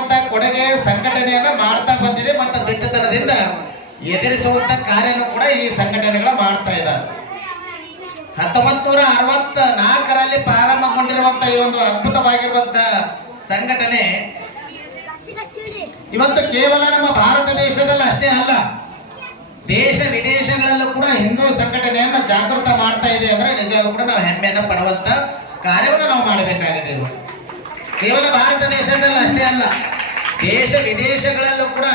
ನೀಡುವಂತ ಕೊಡುಗೆ ಸಂಘಟನೆಯನ್ನ ಮಾಡ್ತಾ ಬಂದಿದೆ ಮತ್ತು ದಿಟ್ಟತನದಿಂದ ಎದುರಿಸುವಂತ ಕಾರ್ಯನೂ ಕೂಡ ಈ ಸಂಘಟನೆಗಳು ಮಾಡ್ತಾ ಇದ್ದಾರೆ. 1964ರಲ್ಲಿ ಪ್ರಾರಂಭಗೊಂಡಿರುವಂತಹ ಈ ಒಂದು ಅದ್ಭುತವಾಗಿರುವಂತಹ ಸಂಘಟನೆ ಇವತ್ತು ಕೇವಲ ನಮ್ಮ ಭಾರತ ದೇಶದಲ್ಲಿ ಅಷ್ಟೇ ಅಲ್ಲ, ದೇಶ ವಿದೇಶಗಳಲ್ಲೂ ಕೂಡ ಹಿಂದೂ ಸಂಘಟನೆಯನ್ನ ಜಾಗೃತ ಮಾಡ್ತಾ ಇದೆ ಅಂದ್ರೆ ನಿಜವಾಗ್ಲೂ ಕೂಡ ನಾವು ಹೆಮ್ಮೆಯನ್ನ ಪಡುವಂತ ಕಾರ್ಯವನ್ನು ನಾವು ಮಾಡಬೇಕಾಗಿದೆ. ಕೇವಲ ಭಾರತ ದೇಶದಲ್ಲಿ ಅಷ್ಟೇ ಅಲ್ಲ, ದೇಶ ವಿದೇಶಗಳಲ್ಲೂ ಕೂಡ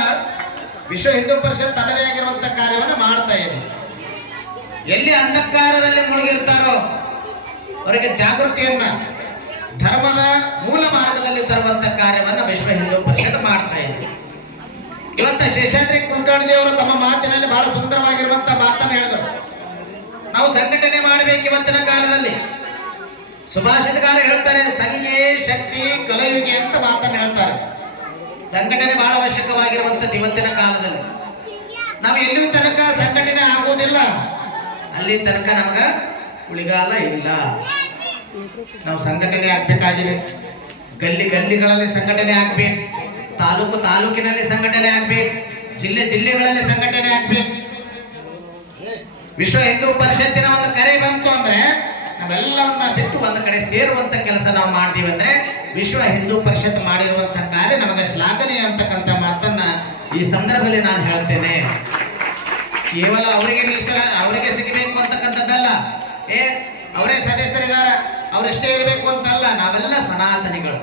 ವಿಶ್ವ ಹಿಂದೂ ಪರಿಷತ್ ತನ್ನದೇ ಆಗಿರುವಂತ ಕಾರ್ಯವನ್ನು ಮಾಡ್ತಾ ಇದೆ. ಎಲ್ಲಿ ಅಂಧಕಾರದಲ್ಲಿ ಮುಳುಗಿರ್ತಾರೋ ಅವರಿಗೆ ಜಾಗೃತಿಯನ್ನ ಧರ್ಮದ ಮೂಲ ಮಾರ್ಗದಲ್ಲಿ ತರುವಂತ ಕಾರ್ಯವನ್ನು ವಿಶ್ವ ಹಿಂದೂ ಪರಿಷತ್ ಮಾಡ್ತಾ ಇದೆ. ಇವತ್ತು ಶೇಷಾದ್ರಿ ಕುಲಕರ್ಣಿ ಅವರು ತಮ್ಮ ಮಾತಿನಲ್ಲಿ ಬಹಳ ಸುಂದರವಾಗಿರುವಂತ ಮಾತನ್ನು ಹೇಳಿದರು. ನಾವು ಸಂಘಟನೆ ಮಾಡಬೇಕು. ಇವತ್ತಿನ ಕಾಲದಲ್ಲಿ ಸುಭಾಷಿತಗಾರ ಹೇಳ್ತಾರೆ, ಸಂಘೆ ಶಕ್ತಿ ಕಲಯುಗಿ ಅಂತ ಮಾತನ್ನು ಹೇಳ್ತಾರೆ. ಸಂಘಟನೆ ಬಹಳ ಅವಶ್ಯಕವಾಗಿರುವಂತದ್ದು ಇವತ್ತಿನ ಕಾಲದಲ್ಲಿ. ನಾವು ಎಲ್ಲಿಯೂ ತನಕ ಸಂಘಟನೆ ಆಗುವುದಿಲ್ಲ, ಅಲ್ಲಿ ತನಕ ನಮಗ ಉಳಿಗಾಲ ಇಲ್ಲ. ನಾವು ಸಂಘಟನೆ ಆಗ್ಬೇಕಾಗಿದೆ. ಗಲ್ಲಿ ಗಲ್ಲಿಗಳಲ್ಲಿ ಸಂಘಟನೆ ಆಗ್ಬೇಕು, ತಾಲೂಕು ತಾಲೂಕಿನಲ್ಲಿ ಸಂಘಟನೆ ಆಗ್ಬೇಕು, ಜಿಲ್ಲೆ ಜಿಲ್ಲೆಗಳಲ್ಲಿ ಸಂಘಟನೆ ಆಗ್ಬೇಕು. ವಿಶ್ವ ಹಿಂದೂ ಪರಿಷತ್ತಿನ ಒಂದು ಕರೆ ಬಂತು ಅಂದ್ರೆ ನಾವೆಲ್ಲವನ್ನ ಬಿಟ್ಟು ಒಂದು ಕಡೆ ಸೇರುವಂತ ಕೆಲಸ ನಾವು ಮಾಡ್ತೀವಿ ಅಂದ್ರೆ ವಿಶ್ವ ಹಿಂದೂ ಪರಿಷತ್ ಮಾಡಿರುವಂತಹ ಕಾರ್ಯ ನಮಗೆ ಶ್ಲಾಘನೀಯ ಅಂತಕ್ಕಂಥ ಮಾತನ್ನ ಈ ಸಂದರ್ಭದಲ್ಲಿ ನಾನು ಹೇಳ್ತೇನೆ. ಕೇವಲ ಅವರಿಗೆ ಸಿಗಬೇಕು ಅಂತಕ್ಕಂಥದ್ದಲ್ಲ, ಅವರೇ ಸದಸ್ಯರಿದ್ದಾರೆ ಅವರಷ್ಟೇ ಇರಬೇಕು ಅಂತಲ್ಲ, ನಾವೆಲ್ಲ ಸನಾತನಿಗಳು.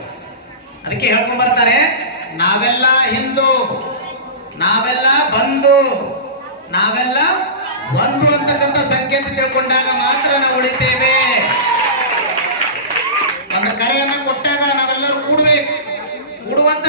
ಅದಕ್ಕೆ ಹೇಳ್ಕೊಂಡ್ ಬರ್ತಾರೆ, ನಾವೆಲ್ಲ ಹಿಂದೂ, ನಾವೆಲ್ಲ ಬಂಧು, ನಾವೆಲ್ಲ ಒಂದು ಅಂತಕ್ಕಂಥ ಸಂಕೇತ ತಿಳ್ಕೊಂಡಾಗ ಮಾತ್ರ ನಾವು ಉಳಿತೇವೆ. ಒಂದು ಕರೆಯನ್ನ ಕೊಟ್ಟಾಗ ನಾವೆಲ್ಲರೂ ಕೂಡುವಂತ